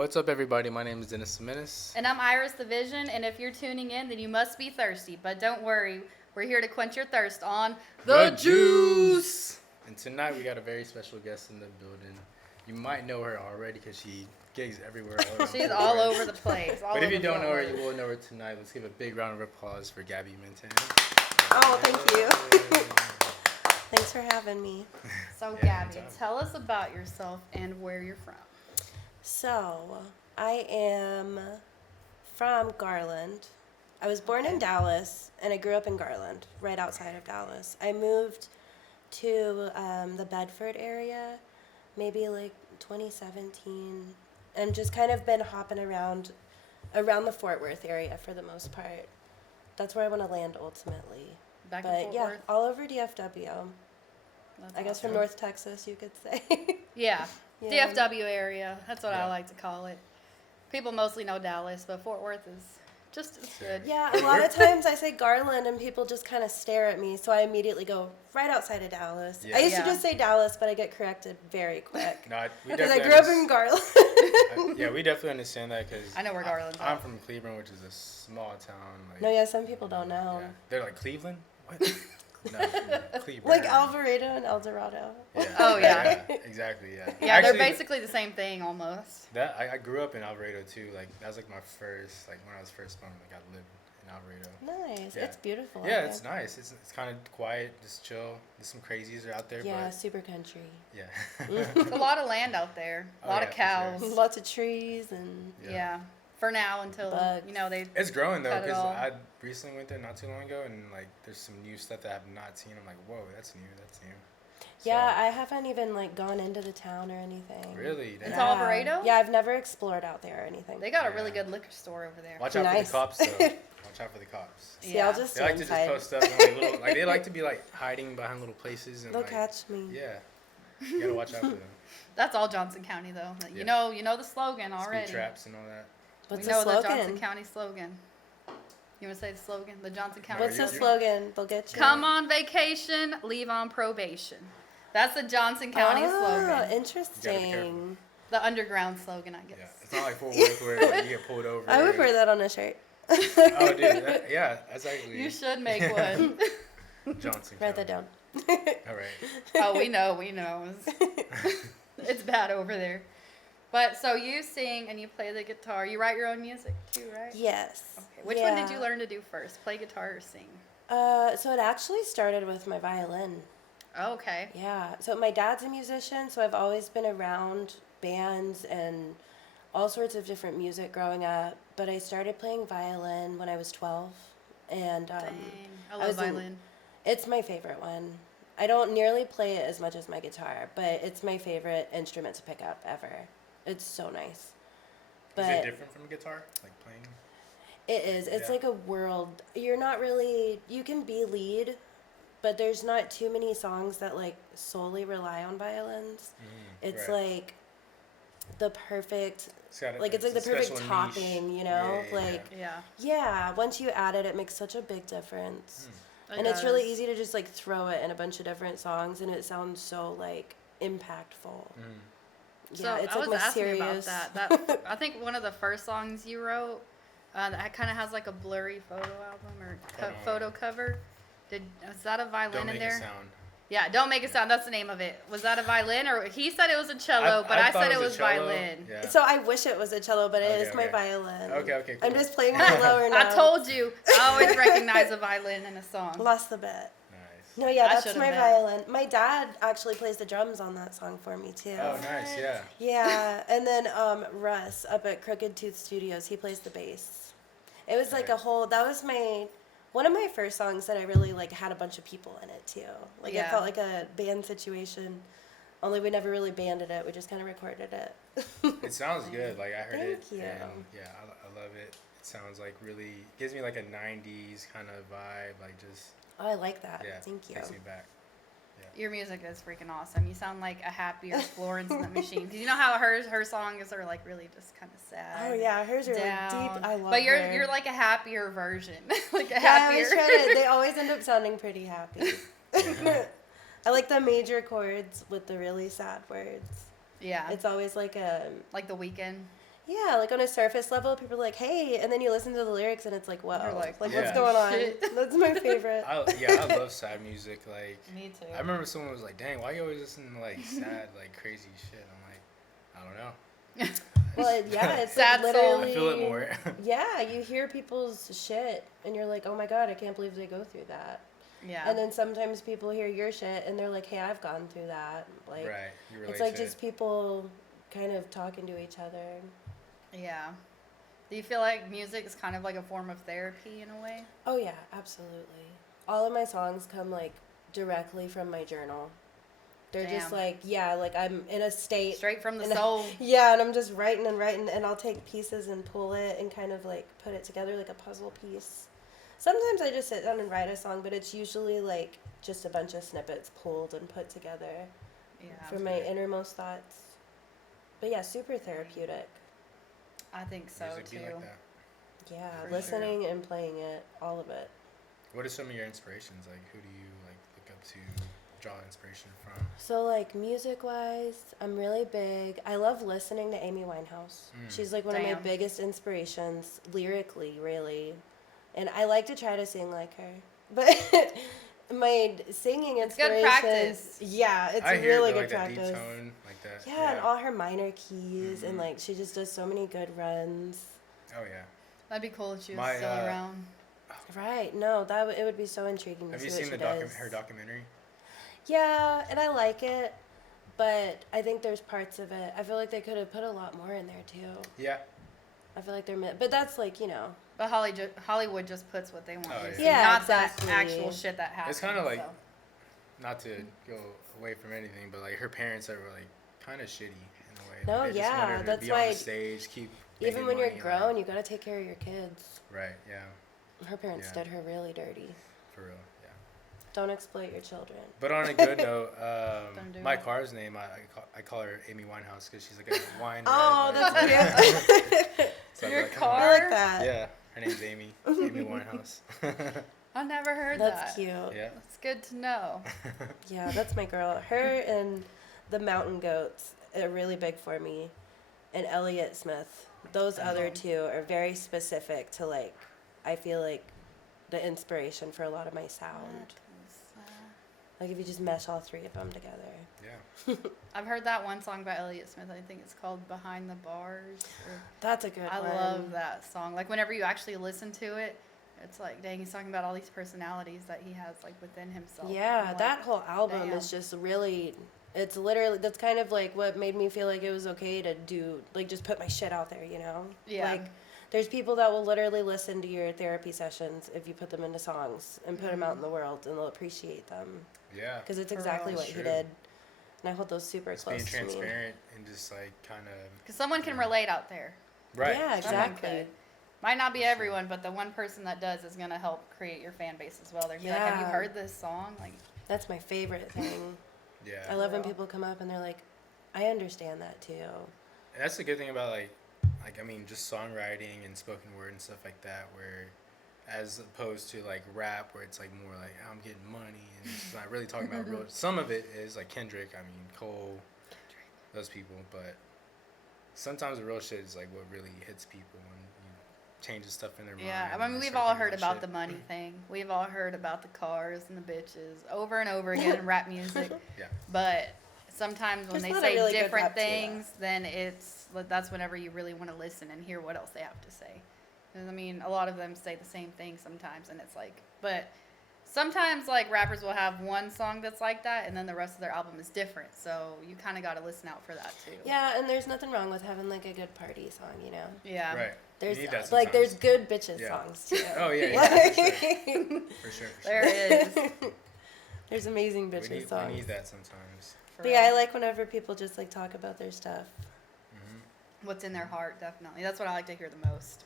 What's up, everybody? My name is Dennis Menace. And I'm Iris the Vision, and if you're tuning in, then you must be thirsty. But don't worry, we're here to quench your thirst on The Juice! And tonight we got a very special guest in the building. You might know her already because she gigs everywhere. She's all over the place. But if you don't know her, you will know her tonight. Let's give a big round of applause for Gabby Minton. Oh, thank you. Thanks for having me. So, Gabby, tell us about yourself and where you're from. So, I am from Garland. I was born in Dallas, and I grew up in Garland, right outside of Dallas. I moved to the Bedford area, maybe like 2017, and just kind of been hopping around the Fort Worth area for the most part. That's where I want to land ultimately. Back in Fort Worth? All over DFW. That's I guess awesome. from North Texas, you could say. Yeah. Yeah. DFW area. That's what I like to call it. People mostly know Dallas, but Fort Worth is just as good. Yeah, a lot of times I say Garland and people just kind of stare at me, so I immediately go right outside of Dallas. Yeah. I used to just say Dallas, but I get corrected very quick. No, we Because I definitely grew up in Garland. Yeah, we definitely understand that because I know where Garland's I'm at. from Cleveland, which is a small town. Like, No, yeah, some people don't know. yeah. They're like, Cleveland? What? No, Cleveland. Like Alvarado and El Dorado. Yeah. Oh, yeah. Exactly, yeah. Yeah, Actually, they're basically the same thing almost. I grew up in Alvarado too. Like that was like my first, like when I was first born, like I lived in Alvarado. Nice. Yeah. It's beautiful. Yeah, out it's there. nice. It's kind of quiet, just chill. There's some crazies are out there, Yeah, but super country. yeah. There's a lot of land out there. A lot of for cows. sure. Lots of trees and Yeah. For now until, Bugs. they... It's growing though, Cut it because all. I recently went there not too long ago, and like there's some new stuff that I have not seen. I'm like, whoa, that's new. yeah, I haven't even like gone into the town or anything. Really? It's Damn. Alvarado? Yeah, I've never explored out there or anything. They got a Yeah. really good liquor store over there. Watch out for Nice. the cops though. Watch out for the cops. See, Yeah. I'll just They stay like to inside. just post up in like little, like they like to be like hiding behind little places and They'll like, catch me. yeah, you gotta watch out for them. That's all Johnson County, though. You Yeah. know the slogan already. Speed traps and all that. What's We the know the Johnson slogan? County slogan. You want to say the slogan? The Johnson County What's the you're- slogan? They'll get you. Come on vacation, leave on probation. That's the Johnson County Oh, slogan. interesting. The underground slogan, I Yeah, guess. it's not like Fort Worth where like, you get pulled over. I would wear that on a shirt. Oh, dude, yeah, that's actually. You should make one. Johnson. Write that down. All right. Oh, we know. It's bad over there. But so you sing and you play the guitar. You write your own music too, right? Yes. Okay. Which one did you learn to do first? Play guitar or sing? So it actually started with my violin. Oh, okay. Yeah. So my dad's a musician, so I've always been around bands and all sorts of different music growing up. But I started playing violin when I was 12, and Dang. I I love was in- violin. it's my favorite one. I don't nearly play it as much as my guitar, but it's my favorite instrument to pick up ever. It's so nice. But Is it different from guitar? Like playing? it is. It's Yeah. like a world. You're not really. You can be lead, but there's not too many songs that like solely rely on violins. It's right. like the perfect. It's got Like it's like the a perfect special niche. topping, you know. Yeah, yeah, like Yeah. yeah, once you add it, it makes such a big difference. And It it's really does. easy to just like throw it in a bunch of different songs, and it sounds so like impactful. So Yeah, it's I like was my asking serious. about that. I think one of the first songs you wrote that kind of has like a blurry photo album or photo cover. Was that a violin Don't in make there? a sound. Yeah, Don't Make a Sound. That's the name of it. Was that a violin or he said it was a cello, but I thought said it a was cello. violin. Yeah. So I wish it was a cello, but it Okay, is my okay. violin. Okay, I'm cool. just playing my lower notes. I told you, I always recognize a violin in a song. Lost the bet. Nice. No, yeah, I that's should've my bet. violin. My dad actually plays the drums on that song for me too. Oh, nice. Yeah. Yeah, and then Russ up at Crooked Tooth Studios, he plays the bass. It was like Okay. a whole. That was one of my first songs that I really like had a bunch of people in it too. Like Yeah. it felt like a band situation. Only we never really banded it. We just kind of recorded it. It sounds good. Like I heard it. Thank you. And yeah, I love it. It sounds like really gives me like a '90s kind of vibe. Like just Oh, I like that. yeah. Thank you. Takes me back. Your music is freaking awesome. You sound like a happier Florence in the Machine. Because you know how her songs are like really just kind of sad. Oh yeah, hers are like down. deep. I love But her. you're like a happier version. Like a Yeah, I happier. always try to. They always end up sounding pretty happy. I like the major chords with the really sad words. Yeah. It's always like a Like The Weeknd. Yeah, like on a surface level, people are like, "Hey," and then you listen to the lyrics, and it's like, "Whoa, You're like, what's Yeah. going on?" Shit. That's my favorite. I love sad music. Like, Me too. I remember someone was like, "Dang, why you always listen to like sad, like crazy shit?" I'm like, I don't know. Well, yeah, it's Sad like song. literally. I feel it more. Yeah, you hear people's shit, and you're like, "Oh my god, I can't believe they go through that." Yeah. And then sometimes people hear your shit, and they're like, "Hey, I've gone through that." Like, Right. You relate it's like to just it. people kind of talking to each other. Yeah. Do you feel like music is kind of like a form of therapy in a way? Oh yeah, absolutely. All of my songs come like directly from my journal. They're just Damn. like, yeah, like I'm in a state. Straight from the and soul. Yeah, and I'm just writing and writing, and I'll take pieces and pull it and kind of like put it together like a puzzle piece. Sometimes I just sit down and write a song, but it's usually like just a bunch of snippets pulled and put together Yeah. from my innermost thoughts. But yeah, super therapeutic. I think so Music too. be like that. Yeah, For listening and playing it, all of it. What are some of your inspirations? Like, who do you like look up to, draw inspiration from? So like music wise, I'm really big. I love listening to Amy Winehouse. Mm. She's like one of my Damn. biggest inspirations lyrically, really. And I like to try to sing like her. But my singing It's good inspirations, practice. yeah, it's I hear really the, good like, the practice. deep tone, like that. Yeah, and all her minor keys, and Mhm. like she just does so many good runs. Oh yeah. That'd be cool if she was My, still around. Right? No, it would be so intriguing to Have see you what seen she the does. her documentary? Yeah, and I like it, but I think there's parts of it. I feel like they could have put a lot more in there too. Yeah. I feel like but that's like, you know. But Hollywood just puts what they want. Oh, to yeah. see, Yeah, not exactly. the actual shit that happens. It's kind of like, so. not to go away from anything, but like her parents are like kind of shitty in a way. No, Like, they just yeah, want her to that's be on why the stage, keep Even making when you're money, grown, like, you gotta take care of your kids. right? Yeah. Her parents Yeah. did her really dirty. For real. Yeah. Don't exploit your children. But on a good note, Don't do my it. car's name, I call her Amy Winehouse because she's like a wine. Oh, red, that's cute. So I'd be Your like, car? I like that. Yeah, her name's Amy. Amy Winehouse. I never heard That's that. cute. Yeah. It's good to know. Yeah, that's my girl. Her and the Mountain Goats are really big for me. And Elliott Smith. Those other two are very specific to like, I feel like the inspiration for a lot of my sound. Like if you just mesh all three of them together. Yeah. I've heard that one song by Elliott Smith. I think it's called "Behind the Bars." That's a good I one. love that song. Like whenever you actually listen to it, it's like, dang, he's talking about all these personalities that he has like within himself. Yeah, I'm like, that whole album damn. is just really, it's literally, that's kind of like what made me feel like it was okay to do, like just put my shit out there, you know? Yeah. Like, there's people that will literally listen to your therapy sessions if you put them into songs and put them out in the world, and they'll appreciate them. Yeah. Because it's For exactly real. what That's he true. did. And I hold those super Just close being to me. transparent and just like kind of. Because someone can relate out there. Right. Yeah, Someone exactly. could. Might not be everyone, but the one person that does is gonna help create your fan base as well. They're gonna be like, "Have you Yeah. heard this song?" Like, That's my favorite thing. Yeah. I love when Real. people come up and they're like, I understand that too. And that's the good thing about like I mean just songwriting and spoken word and stuff like that, where as opposed to like rap where it's like more like I'm getting money and it's not really talking about real. Some of it is like Kendrick, I mean Cole, those people, but sometimes the real shit is like what really hits people and changes stuff in their mind. yeah, I and mean, they we've start all thinking heard about shit. the money thing. We've all heard about the cars and the bitches over and over again in rap music. Yeah. But sometimes when There's they not a say really good different rap to that. things, then that's whenever you really want to listen and hear what else they have to say. 'Cause, I mean, a lot of them say the same thing sometimes, and it's like, but sometimes like rappers will have one song that's like that, and then the rest of their album is different. So you kind of got to listen out for that too. Yeah, and there's nothing wrong with having like a good party song, you know? Yeah. Right. There's You need that like there's sometimes. good bitches Yeah. songs too. Oh yeah, Like, for sure. There it is. there's amazing We bitches need, songs. we need that sometimes. For But yeah, I real. like whenever people just like talk about their stuff. What's in their heart, definitely. That's what I like to hear the most.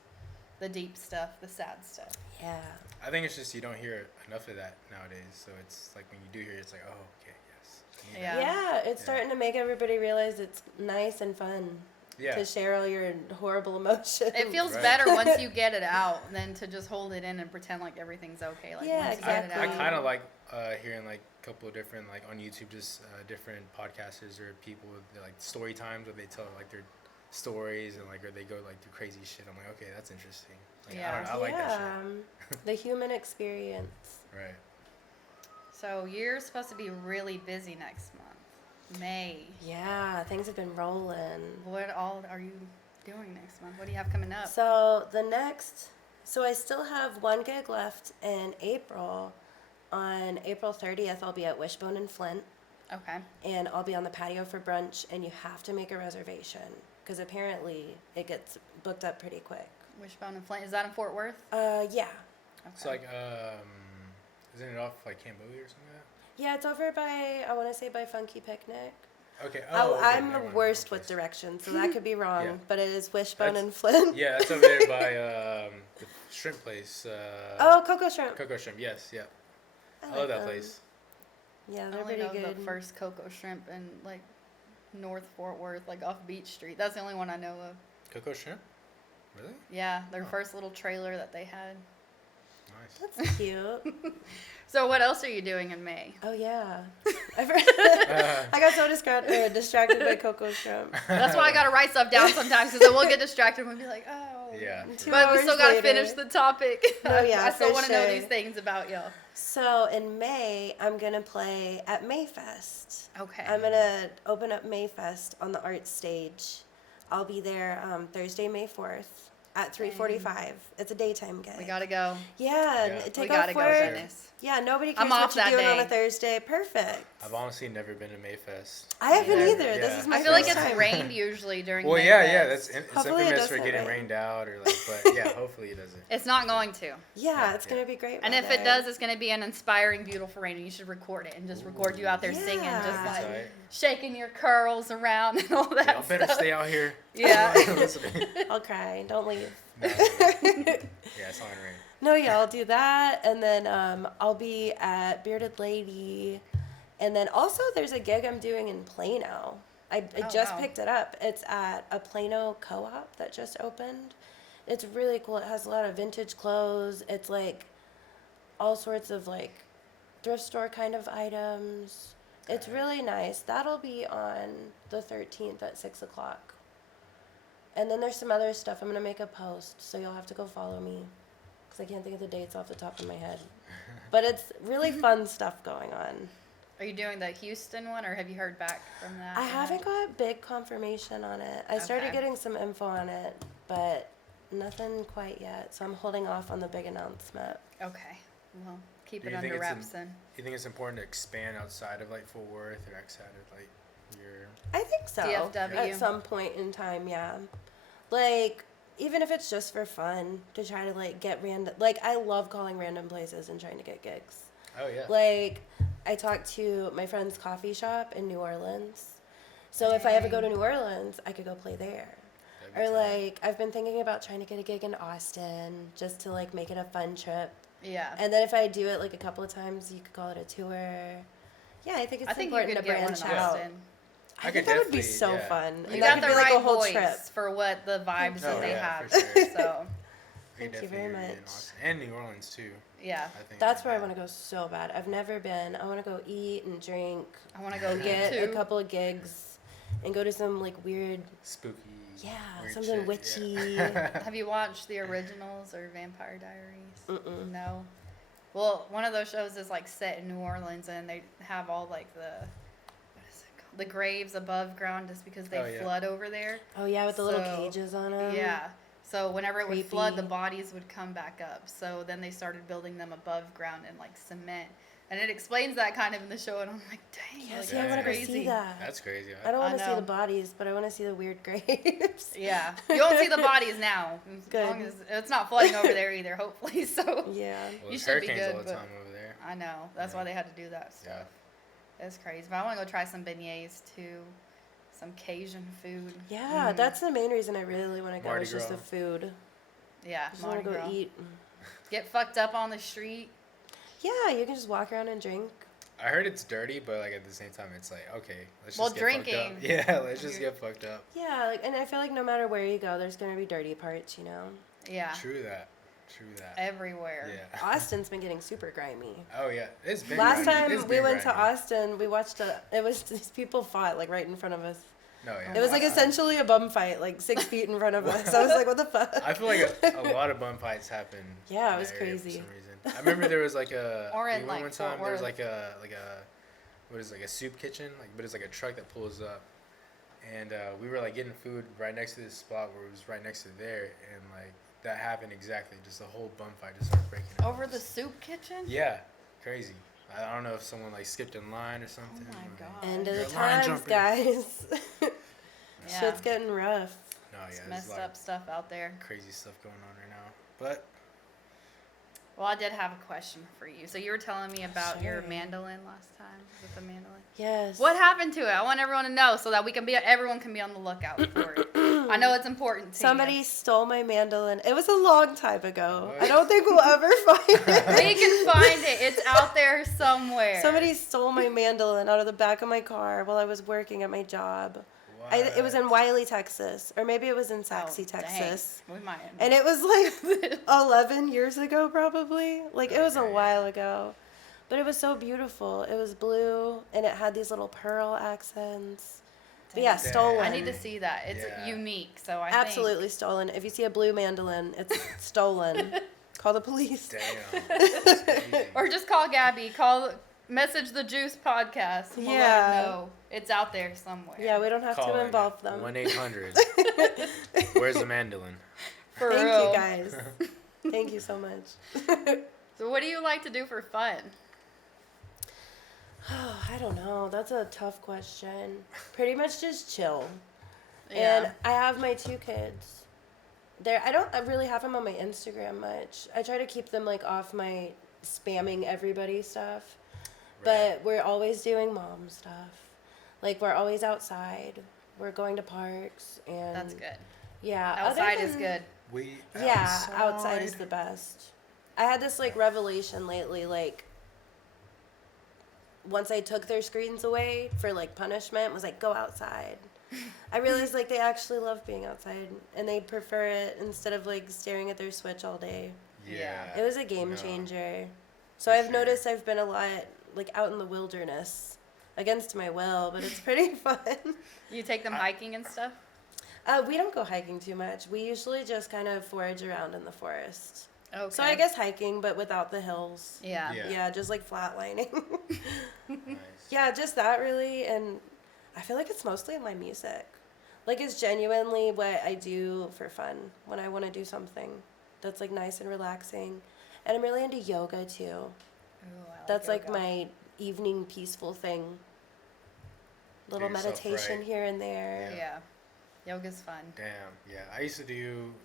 The deep stuff, the sad stuff. Yeah. I think it's just you don't hear enough of that nowadays. So it's like when you do hear it, it's like, oh, okay, yes. I need Yeah. that. Yeah, it's Yeah. starting to make everybody realize it's nice and fun Yeah. to share all your horrible emotions. It feels Right. better once you get it out than to just hold it in and pretend like everything's okay. Like Yeah, once you get it I out. kind of like hearing like a couple of different like on YouTube just different podcasters or people with like story times where they tell like their stories and like, or they go like do crazy shit. I'm like, okay, that's interesting. Like, Yeah. I like that The human experience. shit. Right. So you're supposed to be really busy next month, May. Yeah, things have been rolling. What all are you doing next month? What do you have coming up? So I still have one gig left in April. On April 30th, I'll be at Wishbone and Flint, Okay. and I'll be on the patio for brunch, and you have to make a reservation because apparently it gets booked up pretty quick. Wishbone and Flint. Is that in Fort Worth? Yeah. Okay. So like, isn't it off like Cambodia or something like Yeah, it's over by, I want to say by Funky Picnic. that? Okay. Oh, Okay, I'm never the mind, worst wrong with place. directions, so that could be wrong, Yeah. but it is Wishbone That's- and Flint. Yeah, that's over there by the shrimp place. Oh, Coco Shrimp. Coco Shrimp. Yes, yeah. I like love that them. place. Yeah, I they're only pretty know good. the first Coco Shrimp in like North Fort Worth, like off Beach Street. That's the only one I know of. Coco Shrimp? Really? Yeah, their Oh. first little trailer that they had. Nice. That's cute. So what else are you doing in May? Oh yeah, I got so distracted by Coco Shrimp. That's why I gotta write stuff down sometimes, because then we'll get distracted and we'll be like, oh. Yeah. 2 But we hours still gotta later. finish the topic. No, yeah, I still for want to know sure. these things about y'all. So in May, I'm gonna play at Mayfest. Okay. I'm gonna open up Mayfest on the art stage. I'll be there Thursday, May 4th at 3:45. It's a daytime gig. We gotta go. Yeah, Yeah. take we off gotta go, work. Dennis. Yeah, nobody I'm cares off what you're that doing on day. a Thursday. Perfect. I've honestly never been to Mayfest. I haven't Yeah. either. This Yeah. is my I feel like first it's time. rained usually during Well, May yeah, Fest. it's Hopefully it infamous for doesn't getting rain. rained out or like, but yeah, hopefully it doesn't. It's not going to. Yeah, it's Yeah. gonna be great. And if it weather. does, it's going to be an inspiring, beautiful rain, and you should record it and just record you out there singing, just Yeah. like Right. shaking your curls around and all that Y'all better stuff. stay out here. Yeah. Listening. I'll cry. Don't leave. No, yeah, it's not gonna rain. No, yeah, I'll do that, and then I'll be at Bearded Lady, and then also there's a gig I'm doing in Plano. I Oh, just wow. picked it up. It's at a Plano co-op that just opened. It's really cool. It has a lot of vintage clothes. It's like all sorts of like thrift store kind of items. It's Okay. really nice. That'll be on the 13th at 6:00. And then there's some other stuff. I'm gonna make a post, so you'll have to go follow me, because I can't think of the dates off the top of my head. But it's really fun stuff going on. Are you doing the Houston one, or have you heard back from that? I haven't got big confirmation on it. I started Okay. getting some info on it, but nothing quite yet. So I'm holding off on the big announcement. Okay. Well, keep Do it you think under it's wraps then. You think it's important to expand outside of like Fort Worth or outside of like your? I think so. DFW. At some point in time, yeah. Like, even if it's just for fun, to try to like get random. Like, I love calling random places and trying to get gigs. Oh yeah. Like, I talked to my friend's coffee shop in New Orleans. So if I ever go to New Orleans, I could go play there. That'd be Or tight. like, I've been thinking about trying to get a gig in Austin just to like make it a fun trip. Yeah. And then if I do it like a couple of times, you could call it a tour. Yeah, I think it's I think you important could to get one in branch out. Austin. I I think could that would be definitely- so yeah. fun. You And got that the could be like right a whole voice trip. for what the vibes that Oh, they yeah, have. for sure. So, We Thank you definitely very would be in much. Austin. And New Orleans too. yeah. I think. That's where I want to go so bad. I've never been. I want to go eat and drink, I want to go get too. a couple of gigs, and go to some like weird, Spooky. yeah, weird something shit, witchy. Yeah. Have you watched the originals or Vampire Diaries? Mm-mm. No. Well, one of those shows is like set in New Orleans, and they have all like the what is it called? The graves above ground, just because they Oh, yeah. flood over there. Oh yeah, with the little So, cages on them. Yeah. So whenever it would flood, the Creepy. bodies would come back up. So then they started building them above ground in like cement, and it explains that kind of in the show. And I'm like, dang, Yeah, like, see, I that's want to go crazy. see that. That's crazy. I don't I want to see know. the bodies, but I want to see the weird graves. Yeah, you won't see the bodies now. As Good. long as it's not flooding over there either, hopefully. So Yeah. Well, you there's should be hurricanes good, all the but- time over there. I know that's why they had to do that stuff. Yeah. It's crazy. But I want to go try some beignets too, some Cajun food. Yeah, Mm. that's the main reason I really want to go. Mardi It's just the Gras. food. Yeah, I just want Mardi to go Gras. eat. Get fucked up on the street. Yeah, you can just walk around and drink. I heard it's dirty, but like at the same time, it's like okay, let's Well, just get fucked drinking. up. Yeah, let's just get fucked up. Yeah, like, and I feel like no matter where you go, there's gonna be dirty parts, you know. Yeah, True that. True that. everywhere. Yeah. Austin's been getting super grimy. Oh yeah, it's been. Last grimy. time It's we been went to grimy. Austin, we watched it was these people fought like right in front of us. No, yeah. It was like essentially a bum fight, like 6 feet in front of us. I was like, what the fuck? I feel like a lot of bum fights happen. Yeah, it in was that area crazy. For some reason. I remember there was like a. Or in, we went like, one Fort time. There was Worth. like a what is it, like a soup kitchen, like, but it's like a truck that pulls up, and we were like getting food right next to this spot where it was right next to there, and like that happened exactly. Just a whole bum fight just started breaking out. Over the soup kitchen? Yeah, crazy. I don't know if someone like skipped in line or something. Oh my or- God. End of the You're line times, jumping. guys. Yeah. Shit's getting rough. No, yeah, It's there's messed a lot up stuff out there. of crazy stuff going on right now. But Well, I did have a question for you. So you were telling me about your Sure. mandolin last time. Was it the mandolin? Yes. What happened to it? I want everyone to know so that everyone can be on the lookout for it. I know it's important to Somebody you. stole my mandolin. It was a long time ago. What? I don't think we'll ever find We it. can find it. It's out there somewhere. Somebody stole my mandolin out of the back of my car while I was working at my job. It was in what? Wiley, Texas, or maybe it was in Oh, Saxe, dang. Texas. We might. And it was like 11 years ago, probably. Like, it was a Okay. while ago. But it was so beautiful. It was blue, and it had these little pearl accents. But yeah, Dang. stolen. I need to see that. It's Yeah. unique. So I Absolutely stolen. If you see a blue mandolin, it's stolen. Call the police. Damn. That's crazy. think. Or just call Gabby. Message the Juice podcast. And we'll let Yeah. her know it's out there somewhere. Yeah, we don't have Call to in involve them. 1-800. Where's the mandolin? For Thank real. you guys. Thank you so much. So what do you like to do for fun? Oh, I don't know. That's a tough question. Pretty much just chill. Yeah. And I have my 2 kids. I don't really have them on my Instagram much. I try to keep them like off my spamming everybody stuff. Right. But we're always doing mom stuff. Like, we're always outside. We're going to parks and That's good. Yeah. Outside other is than- good. We Yeah, outside is the best. I had this like revelation lately, like once I took their screens away for like punishment, was like, go outside. I realized like they actually love being outside and they prefer it instead of like staring at their Switch all day. Yeah. It was a game No. changer. So For I've sure. noticed I've been a lot like out in the wilderness against my will, but it's pretty fun. You take them hiking and stuff? We don't go hiking too much. We usually just kind of forage around in the forest. Okay. So I guess hiking, but without the hills. Yeah. Yeah. Yeah, just like flatlining. Nice. Yeah, just that really. And I feel like it's mostly my music. Like, it's genuinely what I do for fun when I want to do something that's like nice and relaxing. And I'm really into yoga too. Ooh, I That's like yoga. my evening peaceful thing. Little Get yourself meditation right. here and there. Yeah. Yoga's fun. Damn. Yeah. I used to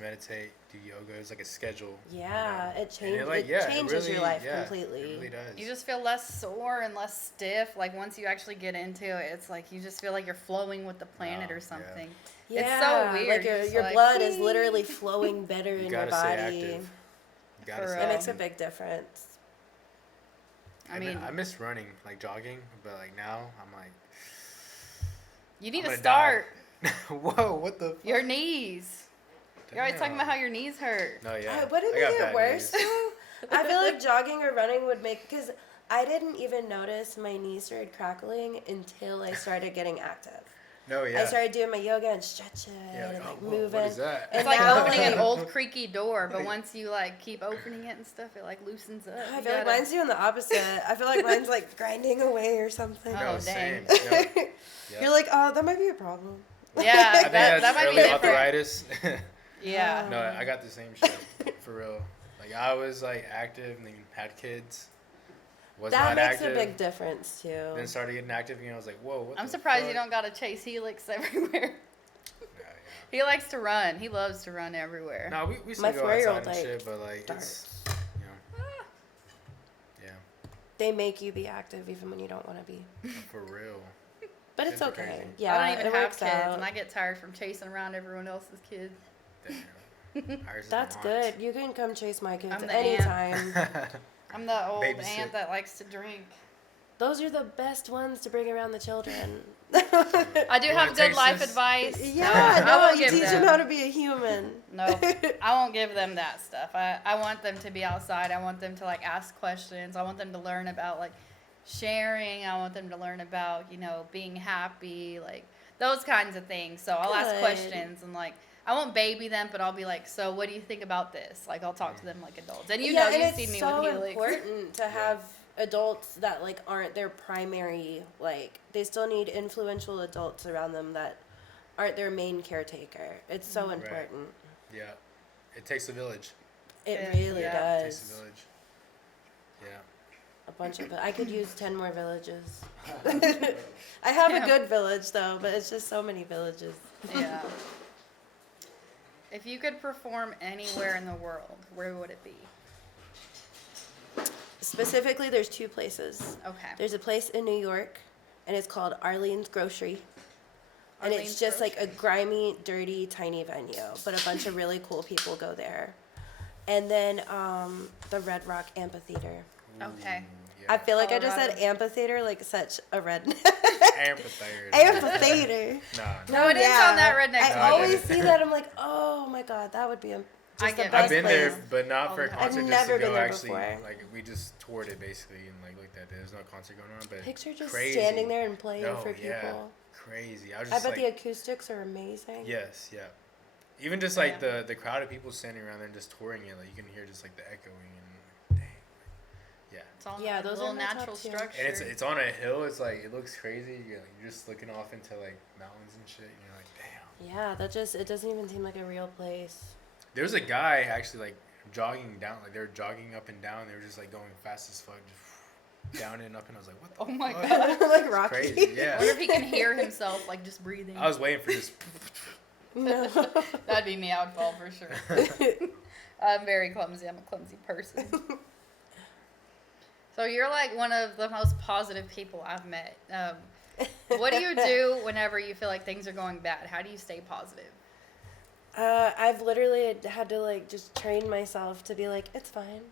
meditate, do yoga. It's like a schedule. Yeah, it And changes your life yeah, completely. It really does. You just feel less sore and less stiff. Like once you actually get into it, it's like you just feel like you're flowing with the planet Wow, or yeah. something. Yeah, It's so weird. Like Just your like, blood is "Wee." literally flowing better You in your gotta stay body. active. You gotta For stay real. It makes a active. big difference. I mean, I miss running, like jogging, but like now I'm like, you need I'm to gonna start die. Whoa, what the? Fuck? your knees. You're always talking about how Damn. your knees hurt. No, yeah. Wouldn't I it got get bad worse? knees. though? I feel like jogging or running would make, because I didn't even notice my knees started crackling until I started getting active. No, yeah. I started doing my yoga and stretching Yeah, and oh, like whoa, moving. What is that? It's And like now, opening an like- old creaky door, but once you like keep opening it and stuff, it like loosens up. I You feel like gotta- mine's doing the opposite. I feel like mine's like grinding away or something. Oh, No, dang. same. No. Yeah. You're like, oh, that might be a problem. Yeah, I think that that's might be early different. arthritis. Yeah. No, I got the same shit for real. Like I was like active and then had kids. Was That not makes active. a big difference too. Then started getting active again. I was like, whoa. What I'm the surprised you fuck? don't gotta chase helix everywhere. Yeah, He likes to run. He loves to run everywhere. yeah. No, we My still go 4-year-old, outside and like, shit, but like darts. it's yeah, They make you be active even when you don't want to be. for real. But it's Kids are okay. crazy. Yeah, I don't even it have works kids, out. and I get tired from chasing around everyone else's kids. Damn. Ours is That's the good. You can come chase my kids I'm the aunt. anytime. want. I'm the old Babysit. aunt that likes to drink. Those are the best ones to bring around the children. I do You have wanna good taste life this? advice. Yeah, I won't you give teach them. them how to be a human. No, I won't give them that stuff. I want them to be outside. I want them to like ask questions. I want them to learn about like sharing. I want them to learn about, being happy, like those kinds of things. So I'll ask Good. questions and like I won't baby them, but I'll be like, so what do you think about this? Like I'll talk to them like adults. And and you've it's seen me so with Helix. important to have adults that like aren't their primary, like they still need influential adults around them that aren't their main caretaker. It's so Right. important. Yeah. It takes a village. It Yeah. really Yeah. It takes a does. village. Yeah. A bunch of I could use 10 more villages. I have Yeah. a good village though, but it's just so many villages. Yeah. If you could perform anywhere in the world, where would it be? Specifically, there's 2 places. Okay. There's a place in New York, and it's called Arlene's Grocery. And Arlene's it's just like a Grocery. grimy, dirty, tiny venue, but a bunch of really cool people go there. And then the Red Rock Amphitheater. Okay. Ooh, I yeah. feel like I just said Colorado. amphitheater like such a redneck. Amphitheater. Amphitheater. Nah. No, it is on that redneck I song. always see that. I'm like, oh my god, that would be I just the get- best I've been place. there, but not All for a the time. concert. I've just never to go been there actually, before. Like we just toured it basically and like looked at it. There's no concert going on, but Picture just crazy. standing there and playing No, for people. yeah. Crazy. I was I just bet like, the acoustics are amazing. yes, yeah. Even just like Yeah. the crowd of people standing around there and just touring it, like you can hear just like the echoing and dang, yeah. It's on Yeah, a those little are my top natural 2. structure. And it's on a hill. It's like it looks crazy. You're just looking off into like mountains and shit. And you're like, damn. Yeah, it doesn't even seem like a real place. There was a guy actually like jogging down, like they were jogging up and down. They were just like going fast as fuck, just down and up. And I was like, what the Oh my fuck? God. Like Rocky. Crazy, I yeah. wonder if he can hear himself, like just breathing. I was waiting for this. No. That'd be me. I would fall for sure. I'm very clumsy. I'm a clumsy person. So you're like one of the most positive people I've met. What do you do whenever you feel like things are going bad? How do you stay positive? I've literally had to like just train myself to be like, it's fine.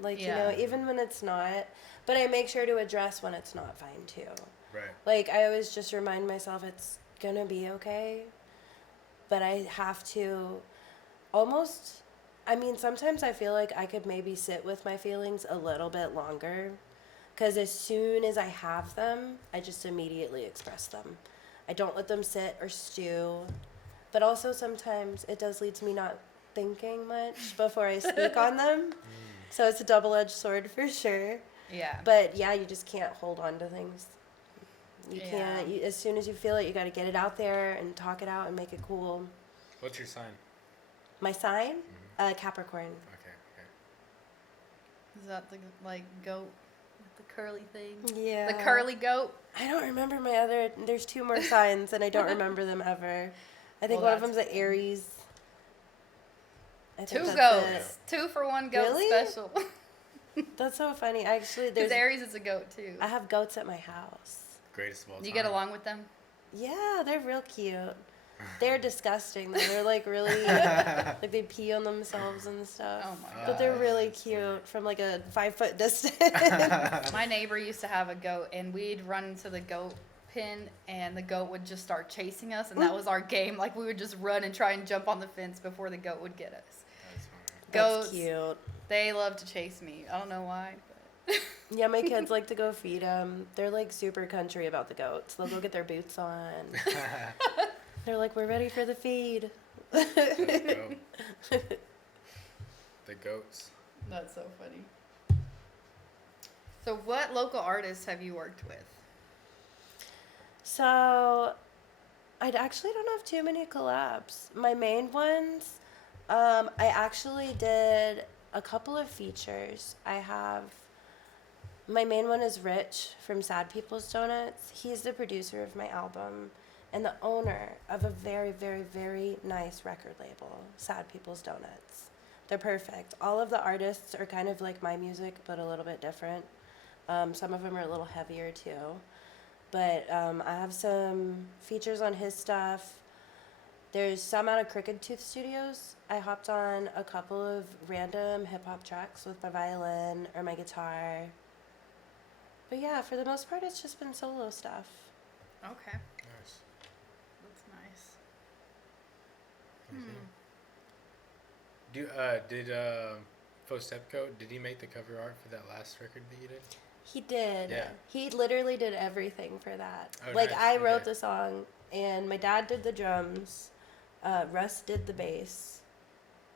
Like, Yeah. even when it's not. But I make sure to address when it's not fine too. Right. Like, I always just remind myself it's gonna be okay. But I have to almost, sometimes I feel like I could maybe sit with my feelings a little bit longer. Because as soon as I have them, I just immediately express them. I don't let them sit or stew. But also sometimes it does lead to me not thinking much before I speak on them. So it's a double-edged sword for sure. Yeah. But yeah, you just can't hold on to things. You Yeah. can't. As soon as you feel it, you got to get it out there and talk it out and make it cool. What's your sign? My sign? Capricorn. Okay. Is that the like goat with the curly thing? Yeah. The curly goat? I don't remember my other. There's 2 more signs and I don't remember them ever. I think Well, one of them's that's an Aries. I think 2 that's goats. 2 for 1 goat Really? special. it. That's so funny. Actually, Because there's. Aries is a goat too. I have goats at my house. Greatest of all time. Do you get along with them? Yeah, they're real cute. They're disgusting though. They're like really like they pee on themselves and stuff. Oh my But god. they're really that's weird. cute from like a 5-foot distance. My neighbor used to have a goat, and we'd run into the goat pen, and the goat would just start chasing us, and that was our game. Like, we would just run and try and jump on the fence before the goat would get us. That's funny. That's Goats, cute. they love to chase me. I don't know why, but Yeah, my kids like to go feed them. They're like super country about the goats. They'll go get their boots on. They're like, we're ready for the feed. Let's go. The goats. that's so funny. So, what local artists have you worked with? So, I actually don't have too many collabs. My main ones, I actually did a couple of features. My main one is Rich from Sad People's Donuts. He's the producer of my album and the owner of a very, very, very nice record label, Sad People's Donuts. They're perfect. All of the artists are kind of like my music, but a little bit different. Some of them are a little heavier too. But I have some features on his stuff. There's some out of Crooked Tooth Studios. I hopped on a couple of random hip-hop tracks with my violin or my guitar. But yeah, for the most part, it's just been solo stuff. Okay, Nice. that's nice. Did Faux Stepcoat, did he make the cover art for that last record that you did? He did. Yeah. He literally did everything for that. Oh, like, nice. I wrote Okay. the song, and my dad did the drums, Russ did the bass,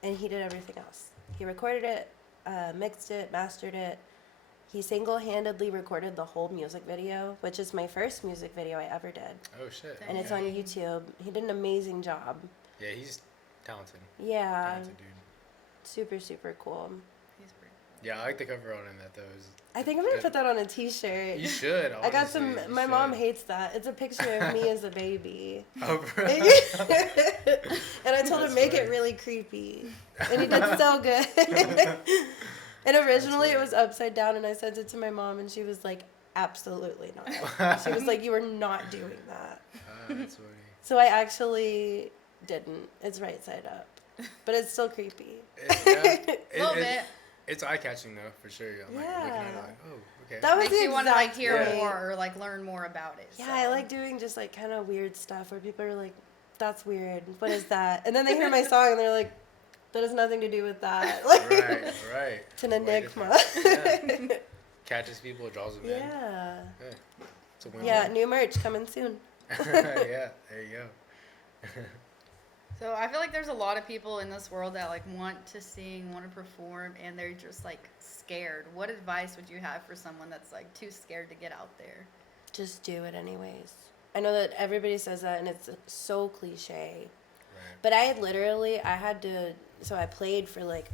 and he did everything else. He recorded it, mixed it, mastered it. He single-handedly recorded the whole music video, which is my first music video I ever did. Oh shit. And it's Okay. on YouTube. He did an amazing job. Yeah, he's talented. Yeah. Talented dude. Super, super cool. He's pretty Yeah, I like the cover art on that though. I think I'm going to Good. put that on a t-shirt. You should. I got some. honestly, you My mom should. hates that. It's a picture of me as a baby. Oh, bro. And I told him That's make it funny. really creepy, and he did so good. And originally it was upside down, and I sent it to my mom, and she was like, "Absolutely not." She was like, "You are not doing that." That's funny. So I actually didn't. It's right side up, but it's still creepy. A little bit. It's eye catching though, for sure. I'm like looking at it like, oh, okay. That was Makes the you want to like exact hear point. more or like learn more about it. Yeah, so. I like doing just like kind of weird stuff where people are like, "That's weird. What is that?" And then they hear my song and they're like, "That has nothing to do with that." Like, right. It's an Way enigma. different. Yeah. Catches people, draws them in. Yeah. Yeah. It's a win-win. Yeah, new merch coming soon. Yeah, there you go. So I feel like there's a lot of people in this world that like want to sing, want to perform, and they're just like scared. What advice would you have for someone that's like too scared to get out there? Just do it anyways. I know that everybody says that and it's so cliche. Right. But I had to, so I played for like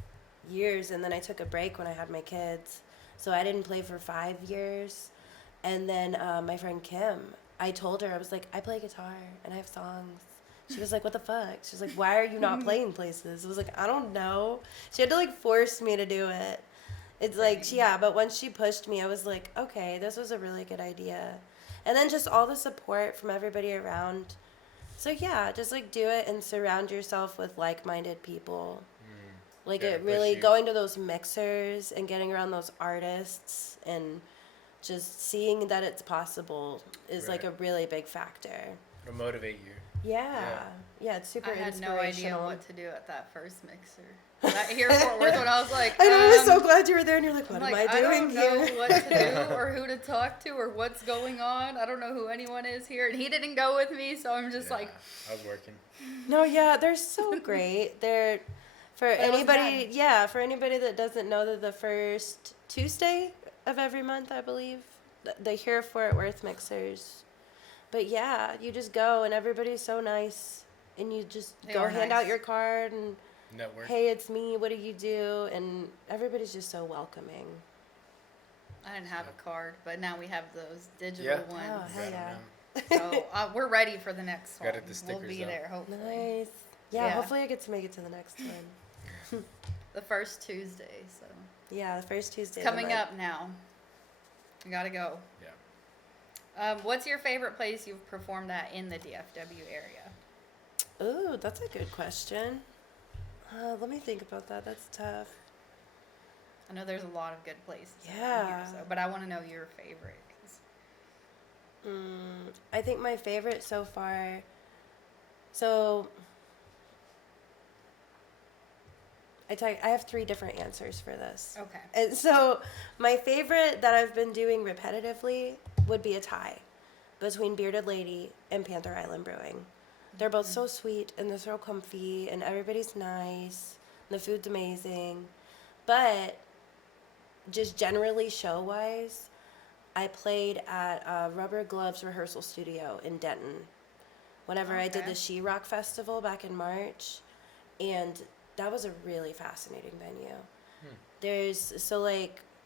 years and then I took a break when I had my kids. So I didn't play for 5 years. And then my friend Kim, I told her, I was like, I play guitar and I have songs. She was like, what the fuck? She was like, why are you not playing places? I was like, I don't know. She had to like force me to do it. It's like, yeah, but once she pushed me, I was like, okay, this was a really good idea. And then just all the support from everybody around. So yeah, just like do it and surround yourself with like-minded people. Like Yeah, it push really you. going to those mixers and getting around those artists and just seeing that it's possible is like a Right. really big factor. It'll motivate you. Yeah, it's super I had no inspirational. idea what to do at that first mixer. Here in Fort Worth, when I was like, I know, I was so glad you were there, and you're like, what I'm am like, I doing don't know here? what to do or who to talk to or what's going on. I don't know who anyone is here, and he didn't go with me, so I'm just Yeah, like, I was working. No, yeah, they're so great. They're for But it wasn't anybody, bad. yeah, for anybody that doesn't know, that the first Tuesday of every month, I believe, the here Fort Worth mixers. But yeah, you just go and everybody's so nice, and you just They go are hand nice. out your card and Network. hey, it's me. What do you do? And everybody's just so welcoming. I didn't have a card, but now we have those digital Yeah. ones. Oh, hell Got 'em yeah. now. So we're ready for the next one. Gotta the We'll stickers be up. there, hopefully. Nice. Yeah, Yeah. hopefully I get to make it to the next one. The first Tuesday, so Yeah, the first Tuesday. it's of the coming month. up now. We gotta go. Yeah. What's your favorite place you've performed at in the DFW area? Ooh, that's a good question. Let me think about that. That's tough. I know there's a lot of good places around Yeah. here, so, but I want to know your favorite. 'Cause I think my favorite so far. So I have 3 different answers for this. Okay. And so my favorite that I've been doing repetitively would be a tie between Bearded Lady and Panther Island Brewing. They're both so sweet and they're so comfy and everybody's nice and the food's amazing. But just generally show-wise, I played at Rubber Gloves Rehearsal Studio in Denton whenever I did Okay. the She-Rock Festival back in March. And that was a really fascinating venue.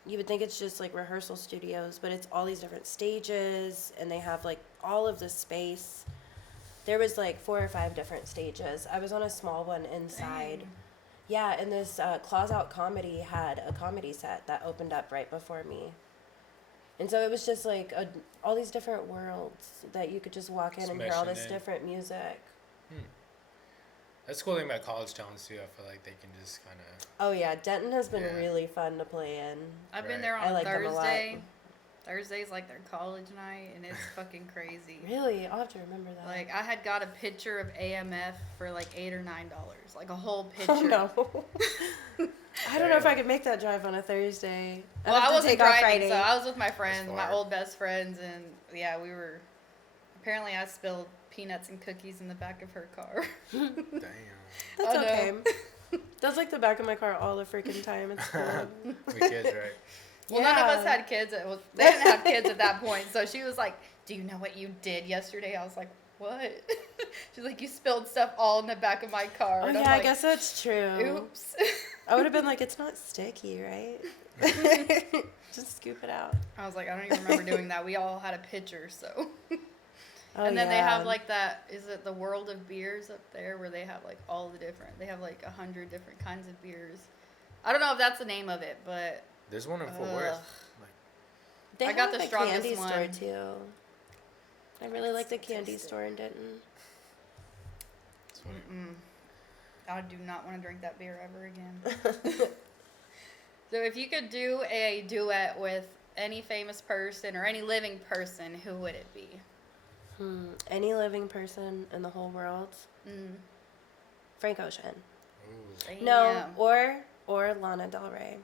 You would think it's just like rehearsal studios, but it's all these different stages and they have like all of this space. There was like 4 or 5 different stages. I was on a small one inside. Dang. Yeah, and this Claws Out Comedy had a comedy set that opened up right before me. And so it was just like all these different worlds that you could just walk in and hear all Smashing this in. different music. That's the cool thing about college towns too. I feel like they can just kind of. Oh yeah, Denton has been Yeah. really fun to play in. I've been Right. there I on like them a lot. Thursday, Thursday's like their college night, and it's fucking crazy. Really? I'll have to remember that. Like, I had got a pitcher of AMF for like $8 or $9. Like, a whole pitcher. Oh, no. I don't know if I could make that drive on a Thursday. Well, I'd have I to wasn't take off driving, Friday. so I was with my friends, That's my far. old best friends, and yeah, we were. Apparently, I spilled peanuts and cookies in the back of her car. Damn. That's I know. okay. That's like the back of my car all the freaking time. It's cool. We kids, right? Well, none of us had kids. They didn't have kids at that point. So she was like, "Do you know what you did yesterday?" I was like, "What?" She's like, "You spilled stuff all in the back of my car." Oh, And yeah, I'm I like, guess that's true. Oops. I would have been like, it's not sticky, right? Just scoop it out. I was like, I don't even remember doing that. We all had a pitcher, so. Oh, And then they yeah. have like that. Is it the World of Beers up there, where they have like all the different? They have like 100 different kinds of beers. I don't know if that's the name of it, but There's one in Fort Worth. They I got have the a strongest candy store, one. too. I really like the candy tasty. store in Denton. It's funny. I do not want to drink that beer ever again. So if you could do a duet with any famous person or any living person, who would it be? Any living person in the whole world? Frank Ocean. Ooh. No, Damn. or Lana Del Rey.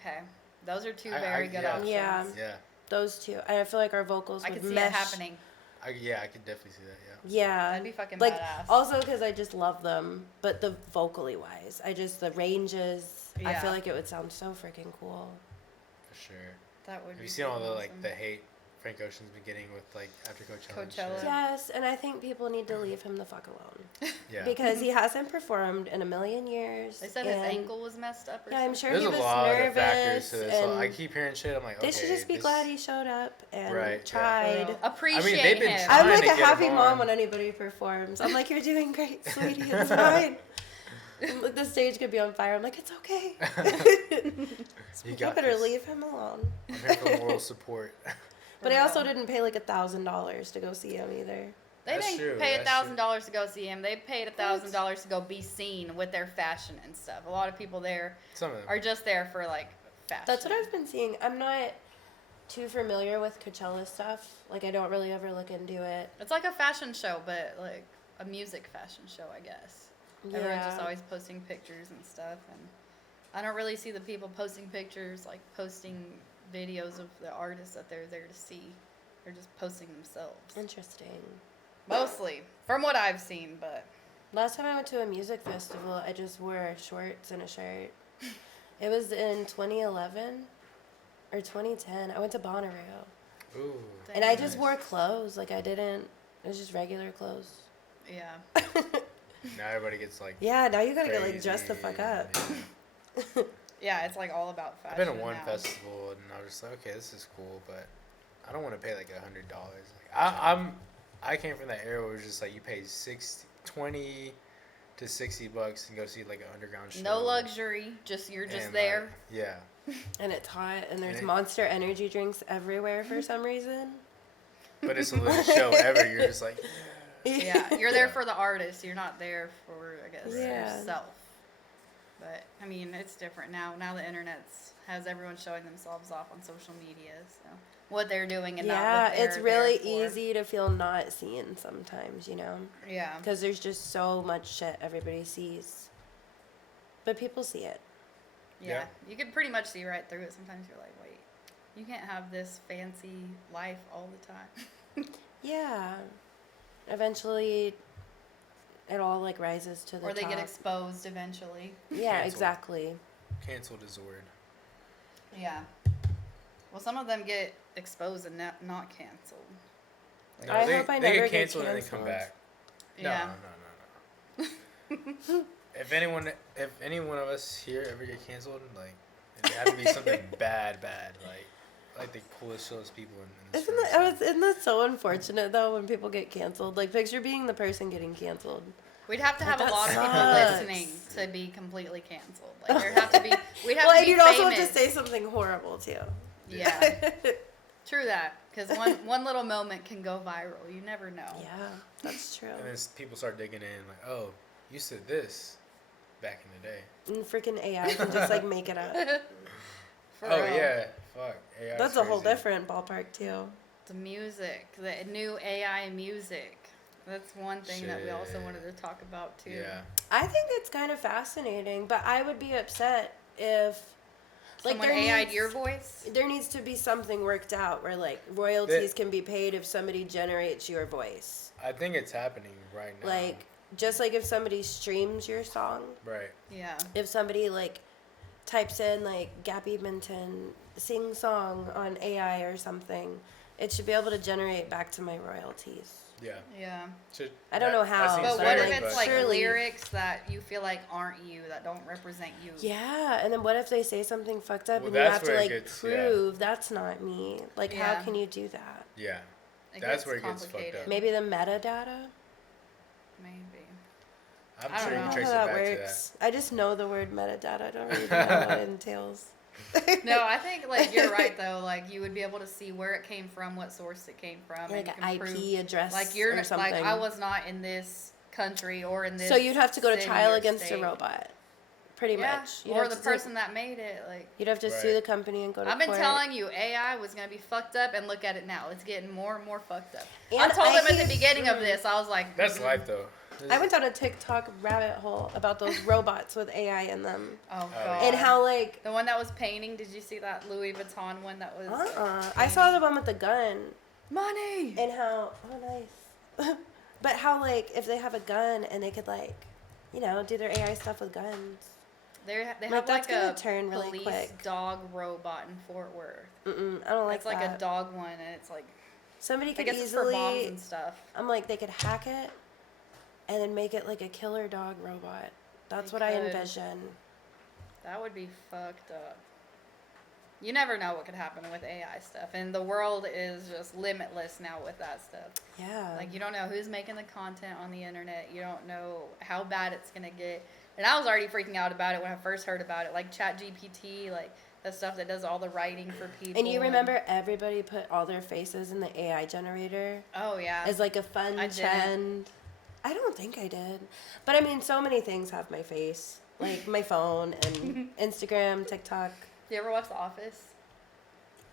Okay. Those are two I- very good yeah. options. Yeah. Yeah. Those two. I feel like our vocals I would could see mesh. it happening. I could definitely see that, Yeah. That'd be fucking like, badass. Also because I just love them, but the vocally wise, the ranges, I Yeah. feel like it would sound so freaking cool. for sure. That would Have be you seen all the, awesome. like, the hate Frank Ocean's been getting with, like, after Coachella? and shit? Coachella. Yes, and I think people need to leave him the fuck alone. Yeah. Because he hasn't performed in a million years. They said his and ankle was messed up or Yeah, I'm something. sure There's he a was lot nervous. of factors to this. So and I keep hearing shit. I'm like, okay. they should just be this- glad he showed up and Right, yeah. tried. Girl, appreciate I mean, they've been him. trying- I'm like to a get happy him mom on. when anybody performs. I'm like, you're doing great, sweetie. It's fine. Like, the stage could be on fire. I'm like, it's okay. You You got better this. leave him alone. I'm here for moral support. But I also real. didn't pay like $1,000 to go see him either. They That's didn't true, pay that's $1,000 to go see him. They paid $1,000 to go be seen with their fashion and stuff. A lot of people there Some of them. are just there for like fashion. That's what I've been seeing. I'm not too familiar with Coachella stuff. Like, I don't really ever look into it. It's like a fashion show, but like a music fashion show, I guess. Everyone's just Yeah. always posting pictures and stuff, and I don't really see the people posting pictures, like posting videos of the artists that they're there to see. They're just posting themselves. Interesting. Mostly, from what I've seen, but Last time I went to a music festival, I just wore shorts and a shirt. It was in 2011 or 2010. I went to Bonnaroo. Ooh. And I Dang. just wore clothes. Like, I didn't, it was just regular clothes. yeah. Now everybody gets like. Yeah, now you gotta get, like, dressed the crazy, fuck up. yeah. Yeah, it's like all about I've fashion. been to one now. festival and I was just like, okay, this is cool, but I don't want to pay like $100. Like, I came from that era where it was just like you pay 20 to $60 and go see like an underground show. No luxury, just you're just And, there. like, yeah, And it's hot, and there's And it- Monster energy drinks everywhere for some reason. but it's the littlest show ever. You're just like, Yeah, you're there Yeah. for the artist. You're not there for, I guess, Yeah. yourself. But I mean, it's different now. Now the internet's has everyone showing themselves off on social media, so what they're doing and not Yeah, what they're it's really there for. easy to feel not seen sometimes, you know? Yeah, Because there's just so much shit everybody sees. But people see it. yeah. Yeah. You can pretty much see right through it. Sometimes you're like, wait, you can't have this fancy life all the time. Yeah. Eventually, it all, like, rises to the Or they top. get exposed eventually. Yeah, Canceled. exactly. canceled is the word. Yeah. Well, some of them get exposed and not canceled. No, I they, hope I they never get get canceled and they come canceled. back. Yeah. No. If any one of us here ever get canceled, like it had to be something bad, like the coolest shows people in this Isn't that so unfortunate, though, when people get canceled? Like, picture being the person getting canceled. We'd have to have a That lot of people sucks. listening to be completely canceled. Like there'd have to be, we'd have Well, to and be you'd famous. also have to say something horrible, too. Yeah, true that. Because one little moment can go viral. You never know. Yeah, that's true. And then people start digging in, like, oh, you said this back in the day. And freaking AI can just, like, make it up. For Oh real. yeah, fuck. AI 's That's a whole crazy. different ballpark too. The music, the new AI music. That's one thing that we also Shit. wanted to talk about too. Yeah. I think it's kind of fascinating, but I would be upset if Someone there AI'd needs, your voice. there needs to be something worked out where like royalties can be paid if somebody generates your voice. I think it's happening right now. Like just like if somebody streams your song, Right. Yeah. if somebody like types in like Gabby Minton sing song on AI or something, it should be able to generate back to my royalties. Yeah. Yeah. Should, I don't know that how, seems But so what fair, if like, it's but- like surely- lyrics that you feel like aren't you, that don't represent you? Yeah, and then what if they say something fucked up Well, and you that's have to where it like gets- yeah. prove that's not me? Like, Yeah. how can you do that? Yeah. It That's gets where it gets fucked complicated. up. Maybe the metadata? Maybe. I'm I don't sure you know can I trace don't know it how back that to works. I just know the word metadata. I don't really know what it entails. No, I think like you're right though. Like you would be able to see where it came from, what source it came from, Like and you an can IP prove, address like you're or something. like I was not in this country or in this. So you'd have to go to city trial or against state. a robot, pretty Yeah, much. You'd or have the to person that made it. Like You'd have to sue Right. the company and go to I've been court. telling you, AI was gonna be fucked up, and look at it now. It's getting more and more fucked up. I And told them at the hate- beginning of this, I was like, That's mm, life though. I went down a TikTok rabbit hole about those robots with AI in them. Oh yeah. god. And how, like, the one that was painting. Did you see that Louis Vuitton one that was? I saw the one with the gun. Money. And how, oh, nice. But how, like, if they have a gun and they could, like, you know, do their AI stuff with guns. They Like, have that's like gonna a turn really police quick. dog robot in Fort Worth. I don't like It's like that. a dog one, and it's like Somebody I could guess it's for bombs easily, and stuff. I'm like, they could hack it and then make it like a killer dog robot. That's They what I could. envision. That would be fucked up. You never know what could happen with AI stuff, and the world is just limitless now with that stuff. Yeah. Like you don't know who's making the content on the internet. You don't know how bad it's gonna get. And I was already freaking out about it when I first heard about it, like ChatGPT, like the stuff that does all the writing for people. And you remember everybody put all their faces in the AI generator Oh yeah. as like a fun I didn't. trend. I don't think I did. But I mean, so many things have my face. Like my phone and Instagram, TikTok. You ever watch The Office?